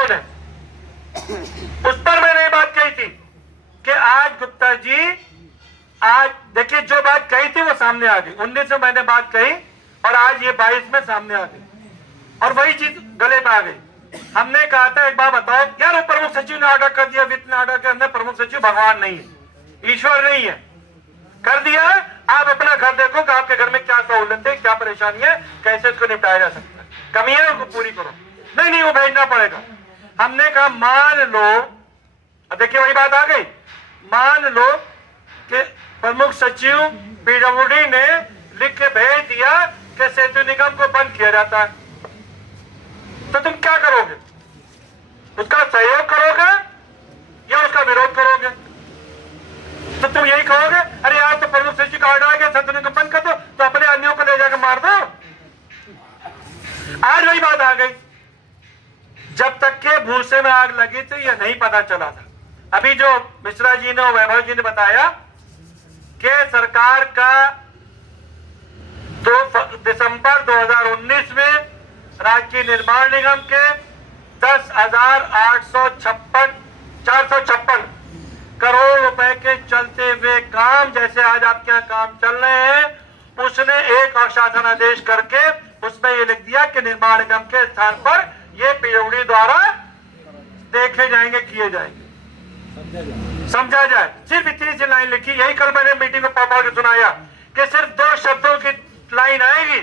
कौन है, उस पर मैंने बात कही थी कि आज गुप्ता जी, आज देखिए जो बात कही थी वो सामने आ गई। 19 में मैंने बात कही और आज ये 22 में सामने आ गई और वही चीज गले पे आ गई। हमने कहा था एक बार बताओ यार, वो प्रमुख सचिव ने ऑर्डर कर दिया, वित्त ने ऑर्डर कर दिया। प्रमुख सचिव भगवान नहीं है, ईश्वर नहीं है, कर दिया है। आप अपना घर देखो कि आपके घर में क्या सहूलत है, क्या परेशानी है, कैसे उसको निपटाया जा सकता है, कमी है उसको पूरी करो। नहीं वो भेजना पड़ेगा। हमने कहा मान लो, देखिए वही बात आ गई, मान लो कि प्रमुख सचिव पीडब्ल्यूडी ने लिख के भेज दिया कि सेतु निगम को बंद किया जाता है, तो तुम क्या करोगे? उसका सहयोग करोगे या उसका विरोध करोगे? तो तुम यही कहोगे अरे यार तो प्रमुख सचिव का ऑर्डर आ गया, सेतु निगम बंद कर दो, तो अपने आदमियों को ले जाकर मार दो। आज वही बात आ गई। जब तक के भूसे में आग लगी थी यह नहीं पता चला था। अभी जो मिश्रा जी ने और वैभव जी ने बताया कि सरकार का 2 दिसंबर 2019 में राज्य निर्माण निगम के 10,456 करोड़ रुपए के चलते हुए काम, जैसे आज आपके यहाँ काम चल रहे हैं, उसने एक शासनादेश करके उसमें ये लिख दिया कि निर्माण निगम के स्थान पर ये पीडब्ल्यूडी द्वारा देखे जाएंगे, किए जाएंगे, समझा जाए। सिर्फ इतनी सी लाइन लिखी। यही कल मैंने मीटिंग में पढ़ के सुनाया कि सिर्फ 2 शब्दों की लाइन आएगी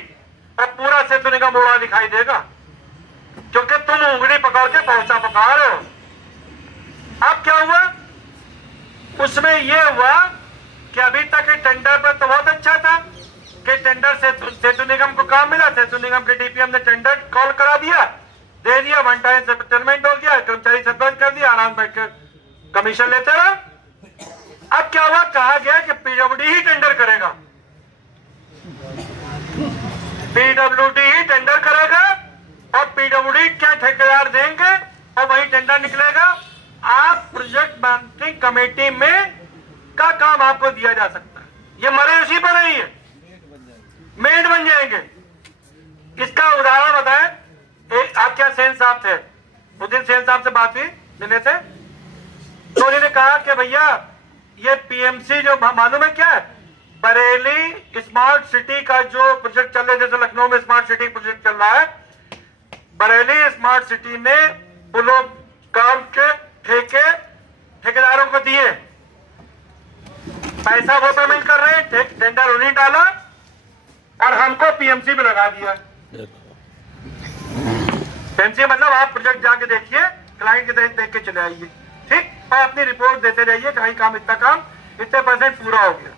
और पूरा सेतु निगम उड़ा दिखाई देगा, क्योंकि तुम उंगली पकड़ के पहुंचा पका रहे हो। अब क्या हुआ? उसमें यह हुआ कि अभी तक टेंडर पर तो बहुत अच्छा था कि टेंडर से सेतु निगम को काम मिला, सेतु निगम के डीपीएम ने टेंडर कॉल करा दिया, दे दिया, 1 टाइम सेटलमेंट हो गया, कर्मचारी सस्पेंड कर दिया, आराम बैठकर कमीशन लेते रहो। अब क्या हुआ? कहा गया कि पीडब्ल्यूडी ही टेंडर करेगा, पीडब्ल्यूडी ही टेंडर करेगा और पीडब्ल्यूडी क्या ठेकेदार देंगे और वही टेंडर निकलेगा। आप प्रोजेक्ट मैनेजमेंट कमेटी में का काम आपको दिया जा सकता है। ये मरे उसी पर नहीं है, मेड बन जाएंगे। इसका उदाहरण बताएं। आप क्या सेन साहब थे, उस दिन सेन साहब से बात हुई, मिले थे, तो उन्होंने कहा कि भैया ये पीएमसी जो मालूम है क्या है, बरेली स्मार्ट सिटी का जो प्रोजेक्ट चल रहा है, जैसे लखनऊ में स्मार्ट सिटी प्रोजेक्ट चल रहा है, बरेली स्मार्ट सिटी ने पुलों काम के ठेकेदारों को दिए, पैसा वो पेमेंट कर रहे हैं, टेंडर उन्हीं डाला और हमको पीएमसी में लगा दिया। पीएमसी मतलब आप प्रोजेक्ट जाके देखिए, क्लाइंट के देख के चले आइए, ठीक, और अपनी रिपोर्ट देते रहिए कहीं काम इतने % पूरा हो गया।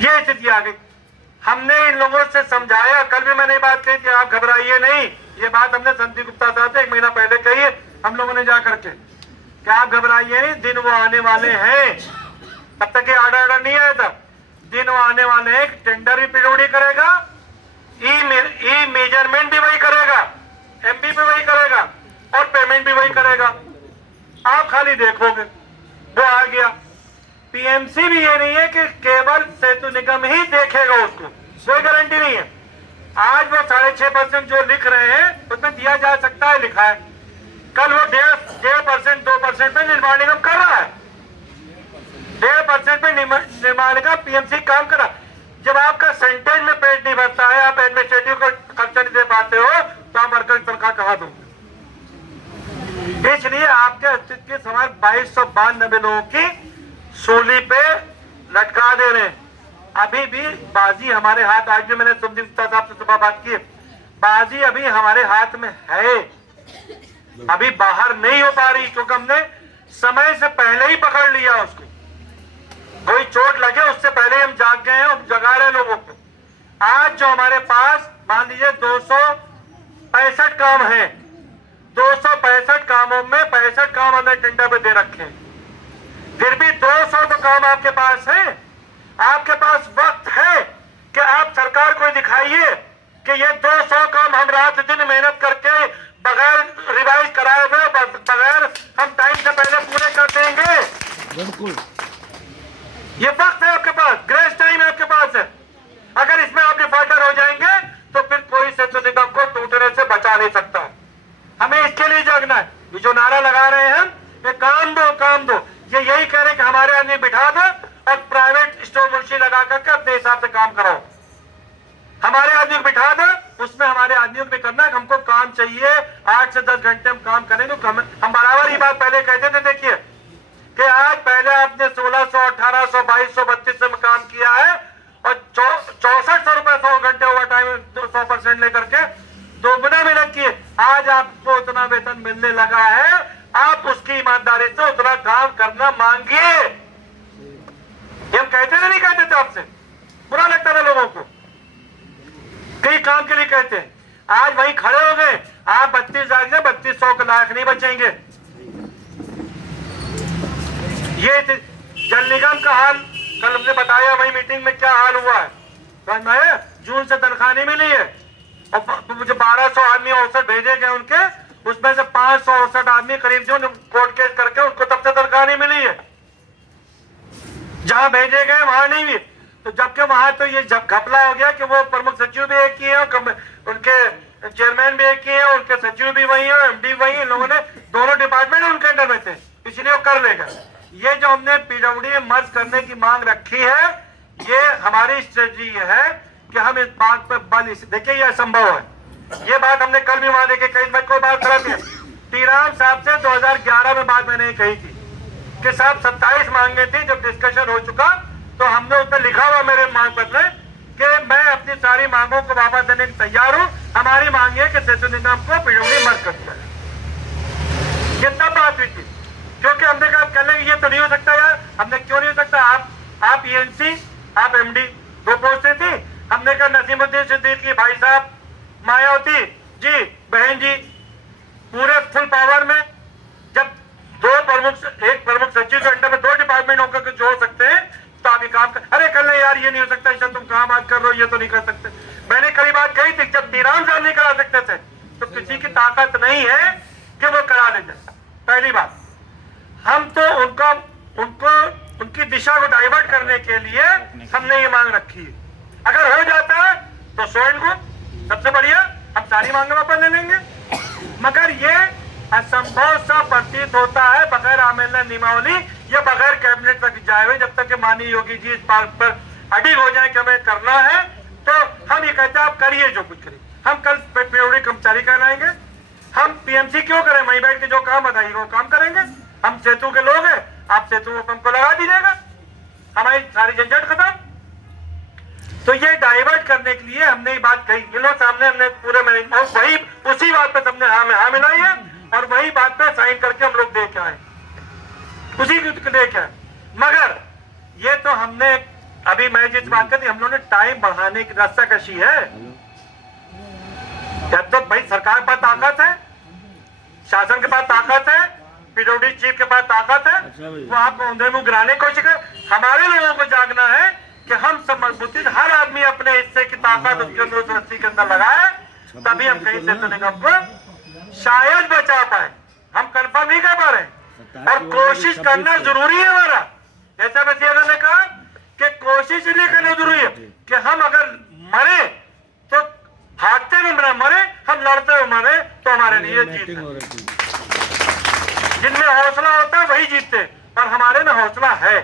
ये स्थिति आ गई। हमने इन लोगों से समझाया, कल भी मैंने बात कही थी, आप घबराइए नहीं। ये बात हमने संदीप गुप्ता साहब से 1 महीना पहले कही है हम लोगों ने जा करके, कि आप घबराइए नहीं, दिन वो आने वाले हैं। तब तक ये ऑर्डर नहीं आया था, दिन वो आने वाले हैं। टेंडर भी पीडब्ल्यूडी करेगा, ई मेजरमेंट भी वही करेगा, एमपी भी वही करेगा और पेमेंट भी वही करेगा। आप खाली देखोगे, वो आ गया। पीएमसी भी ये नहीं है कि केवल सेतु निगम ही देखेगा उसको, कोई गारंटी नहीं है। आज वो 6.5% जो लिख रहे हैं उसमें दिया जा सकता है, लिखा है। कल वो 1.5% 2% पे निर्माण निगम कर रहा है, 1.5% पे निर्माण निगम पीएमसी काम कर रहा है। जब आपका सेंटेज में पेट नहीं भरता है, आप एडमिनिस्ट्रेटिव को खर्चा नहीं दे पाते हो, तो आप वर्कर की तनख्वाह कहाँ दोगे? इसलिए आपके अस्तित्व के सवाल 2292 लोगों की सूली पे लटका दे रहे हैं। अभी भी बाजी हमारे हाथ, आज भी मैंने संदीप गुप्ता साहब से सुबह बात की, बाजी अभी हमारे हाथ में है, अभी बाहर नहीं हो पा रही, क्योंकि हमने समय से पहले ही पकड़ लिया उसको। कोई चोट लगे उससे पहले हम जाग गए हैं और जगा रहे लोगों को। आज जो हमारे पास मान लीजिए 265 काम है, 265 कामों में 65 काम हमने टेंडर पे दे रखे हैं, फिर भी 200 तो काम आपके पास है। आपके पास वक्त है कि आप सरकार को दिखाइए कि ये 200 काम हम रात दिन मेहनत करके बगैर रिवाइज कराए हुए, बगैर हम टाइम से पहले पूरे कर देंगे। बिल्कुल, ये वक्त है आपके पास, ग्रेस टाइम है आपके पास है। अगर इसमें आप डिफॉल्टर हो जाएंगे तो फिर कोई सेतु निगम को टूटने से बचा नहीं सकता। हमें इसके के लिए जागना है। ये जो नारा लगा रहे हैं हम, ये काम दो काम दो, ये यही कह रहे हैं कि हमारे आदमी बिठा दो और प्राइवेट स्टोर मुंशी लगा करके अपने हिसाब से काम कराओ। हमारे आदमी को बिठा दो, उसमें हमारे आदमियों को भी करना है। हमको काम चाहिए, 8 से 10 घंटे हम काम करेंगे। हम बराबर ये बात पहले कहते थे, देखिए कि आज पहले आपने 1600, 1800, 2200, 3200 में काम किया है और 6400 रुपए 100 घंटे ओवर टाइम 100% लेकर के 2 गुना मेहनत किए। आज आपको उतना वेतन मिलने लगा है, आप उसकी ईमानदारी से उतना काम करना मांगिए। हम कहते थे नहीं कहते थे आपसे, बुरा लगता था लोगों को, कई काम के लिए कहते हैं। आज वही खड़े हो गए, आप 32,000 से 3200 के लायक नहीं बचेंगे। ये जल निगम का हाल कल हमने बताया वही मीटिंग में क्या हाल हुआ है। जून से तनख्वाह नहीं मिली है और मुझे 1200 आदमी औसत भेजे गए उनके, उसमें से 568 आदमी करीब जो कोर्ट केस करके उनको तब से तनख्वाह नहीं मिली है। जहां भेजे गए वहां नहीं हुई, तो जबकि वहां तो ये जब घपला हो गया कि वो प्रमुख सचिव भी एक ही है, उनके चेयरमैन भी एक ही है, उनके सचिव भी वही है, एमडी वही, इन लोगों ने दोनों डिपार्टमेंट उनके अंडर में थे, इसलिए वो कर लेगा। ये जो हमने पीडब्ल्यूडी में मर्ज करने की मांग रखी है, ये हमारी स्ट्रेटजी है कि हम इस बात पर बल, देखिए ये असंभव है। ये बात हमने कल भी वहां देखे, कई बार कोई बात गलत है। टीराम साहब से 2011 में बात मैंने कही थी कि साहब 27 मांगे थी, जब डिस्कशन हो चुका तो हमने उसमें लिखा हुआ मेरे मांग पत्र में कि मैं अपनी सारी मांगों को वापस देने को तैयार हूं। हमारी मांग है कि सेतु निगम को पीडब्ल्यूडी मर्ज कर दिया जाए। ये तब बात हुई थी, क्योंकि हमने कहा कल ये तो नहीं हो सकता यार। हमने क्यों नहीं हो सकता, आप ईएनसी, आप एमडी, 2 पोस्टें थी। हमने कहा नसीमुद्दीन सिद्दीकी भाई साहब, मायावती जी, बहन जी, पूरे फुल पावर में, जब एक प्रमुख सचिव के अंडर में 2 डिपार्टमेंट होकर जोड़ सकते हैं तो आप ये काम कर। अरे कल यार ये नहीं हो सकता, इससे तुम कहां बात कर रहे हो, ये तो नहीं कर सकते। मैंने कई बात कही थी, जब टीराम साहब नहीं करा सकते थे तो किसी की ताकत नहीं है कि वो करा ले जाए। पहली बात, हम तो उनकी दिशा को डाइवर्ट करने के लिए हमने ये मांग रखी है। अगर हो जाता है तो स्वयं को सबसे बढ़िया, हम सारी मांगे वापस ले लेंगे। मगर ये असंभव सा प्रतीत होता है बगैर आमेला नियमावली या बगैर कैबिनेट तक जाए हुए। जब तक कि माननीय योगी जी इस बात पर अडिग हो जाए कि हमें करना है, तो हम ये कहते हैं आप करिए जो कुछ करिए। हम कल पीडब्ल्यूडी कर्मचारी कराएंगे, हम पीएमसी क्यों करें, वहीं बैठ के जो काम बताइए वो काम करेंगे। हम सेतु के लोग हैं, आप सेतु हमको लगा दीजिएगा, हमारी सारी झंझट खत्म। तो ये डाइवर्ट करने के लिए हमने ये बात कही, इन लोग सामने हमने पूरे में, और वही उसी बात पे हमने हाँ मिलाई है और वही बात पे साइन करके हम लोग दे के आए, उसी को लेके आए। मगर ये तो हमने अभी मैं जिस बात करती, हम लोगों ने टाइम बढ़ाने की रास्ता कशी है। जब तो भाई सरकार के पास ताकत है, शासन के पास ताकत है, पीडब्ल्यूडी चीफ के पास ताकत है, वो आपको अंधे मुंह गिराने की कोशिश कर। हमारे लोगों को जागना है कि हम सब मजबूती, हर आदमी अपने हिस्से की ताकत उसके अंदर, उस रस्सी के अंदर लगाए, तभी हम कहीं सेतु निगम को शायद बचा पाए। हम कंफर्म नहीं कर पा रहे और कोशिश करना जरूरी है हमारा। जैसा वसीयत ने कहा कि कोशिश इसलिए करना जरूरी है कि हम अगर मरे तो भागते हुए मरे, हम लड़ते हुए मरे तो हमारे लिए जीत है। जिनमें हौसला होता है वही जीतते, पर हमारे में हौसला है,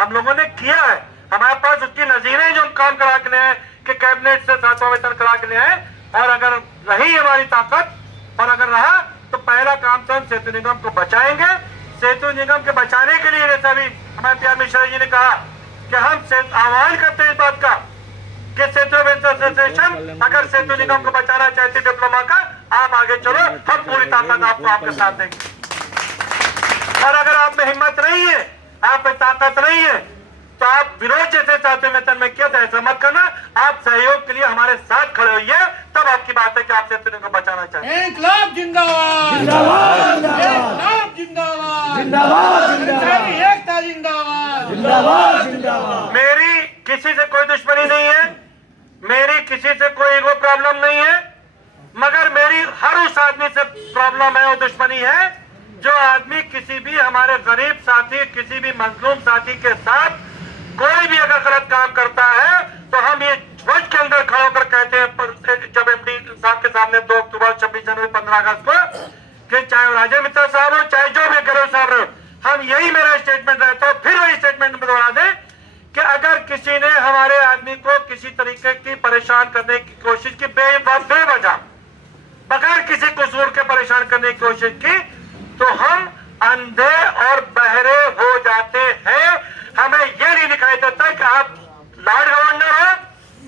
हम लोगों ने किया है, हमारे पास उसकी नजीरें जो हम काम करा के लिए कि कैबिनेट से 7वां वेतन करा के लिए आए। और अगर रही हमारी ताकत और अगर रहा तो पहला काम तो हम सेतु निगम को बचाएंगे। सेतु निगम के बचाने के लिए जैसा भी हमारे प्यार मिश्रा जी ने कहा कि हम आह्वान करते हैं इस बात का कि सेतु एसोसिएशन अगर सेतु निगम को बचाना चाहते डिप्लोमा का, आप आगे चलो, हम पूरी ताकत आपको आपके साथ देंगे। और अगर आप में हिम्मत नहीं है, आप में ताकत नहीं है, तो आप विरोध जैसे चाहते वेतन में किया था ऐसा मत करना। आप सहयोग के लिए हमारे साथ खड़े होइए, तब आपकी बात है कि आप सेतु निगम को बचाना चाहते हैं। इनकलाब जिंदाबाद, इनकलाब जिंदाबाद, एकता जिंदाबाद। मेरी किसी से कोई दुश्मनी नहीं है, मेरी किसी से कोई ईगो प्रॉब्लम नहीं है, मगर मेरी हर उस आदमी से प्रॉब्लम है और दुश्मनी है जो आदमी किसी भी हमारे गरीब साथी, किसी भी मजलूम साथी के साथ कोई भी अगर गलत काम करता है तो हम ये ध्वज के अंदर खड़े होकर कहते हैं, जब एमडी साहब के सामने 2 अक्टूबर, 26 जनवरी, 15 अगस्त को, फिर चाहे वो राजे मित्तल साहब हो, चाहे जो भी गहलोत साहब हो, हम यही मेरा स्टेटमेंट रहता है, फिर वही स्टेटमेंट में दोहरा दें कि अगर किसी ने हमारे आदमी को किसी तरीके की परेशान करने की कोशिश की, बेवजह बगैर किसी कसूर के परेशान करने की कोशिश की, तो हम अंधे और बहरे हो जाते हैं। हमें यह नहीं दिखाई देता कि आप लॉर्ड गवर्नर हो,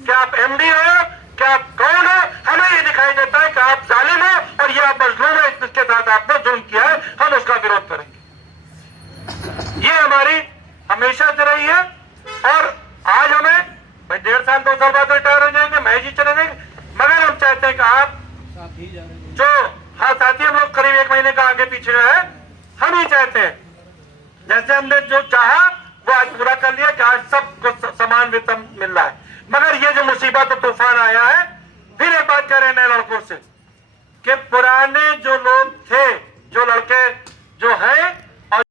कि आप एमडी हो, कि आप कौन हो। हमें ये दिखाई देता है कि आप जालिम हो और ये आप मजलूम है, इसके साथ आपने जुल्म किया है, हम उसका विरोध करेंगे। ये हमारी हमेशा से रही है। और आज हमें भाई 1.5 साल 2 साल बाद रिटायर हो जाएंगे, मैं जी चले जाएंगे, मगर हम चाहते हैं कि आप जो साथी हम लोग करीब 1 महीने का आगे पीछे है, हम ही चाहते हैं जैसे हमने जो चाहा वो आज पूरा कर लिया कि आज सबको समान वेतन मिल रहा है। मगर ये जो मुसीबत और तूफान आया है, फिर एक बात कह रहे हैं नए लड़कों से कि पुराने जो लोग थे, जो लड़के जो हैं,